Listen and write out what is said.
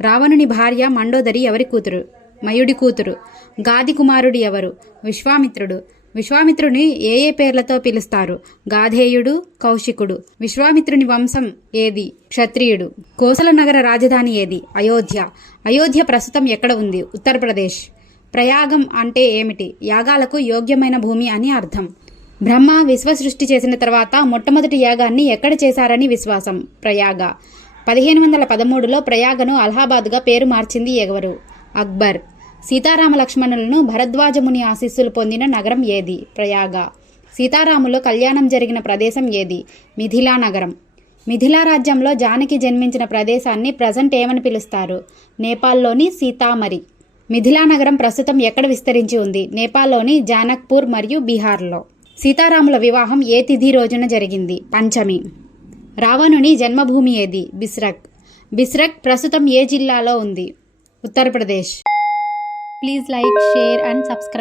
రావణుని భార్య మండోదరి ఎవరి కూతురు? మయుడి కూతురు. గాది కుమారుడు ఎవరు? విశ్వామిత్రుడు. విశ్వామిత్రుని ఏ ఏ పేర్లతో పిలుస్తారు? గాధేయుడు, కౌశికుడు. విశ్వామిత్రుని వంశం ఏది? క్షత్రియుడు. కోసల నగర రాజధాని ఏది? అయోధ్య. అయోధ్య ప్రస్తుతం ఎక్కడ ఉంది? ఉత్తరప్రదేశ్. ప్రయాగం అంటే ఏమిటి? యాగాలకు యోగ్యమైన భూమి అని అర్థం. బ్రహ్మ విశ్వ సృష్టి చేసిన తర్వాత మొట్టమొదటి యాగాన్ని ఎక్కడ చేశారని విశ్వాసం? ప్రయాగ. 1513లో ప్రయాగను అలహాబాద్గా పేరు మార్చింది ఎవరు? అక్బర్. సీతారామ లక్ష్మణులను భరద్వాజముని ఆశీస్సులు పొందిన నగరం ఏది? ప్రయాగ. సీతారాముల కళ్యాణం జరిగిన ప్రదేశం ఏది? మిథిలా నగరం. మిథిలా రాజ్యంలో జానకి జన్మించిన ప్రదేశాన్ని ప్రజెంట్ ఏమని పిలుస్తారు? నేపాల్లోని సీతామరి. మిథిలా నగరం ప్రస్తుతం ఎక్కడ విస్తరించి ఉంది? నేపాల్లోని జానక్పూర్ మరియు బీహార్లో. సీతారాముల వివాహం ఏ తిథి రోజున జరిగింది? పంచమి. రావణుని జన్మభూమి ఏది? బిస్రక్. బిస్రక్ ప్రస్తుతం ఏ జిల్లాలో ఉంది? Uttar Pradesh. Please like, share and subscribe.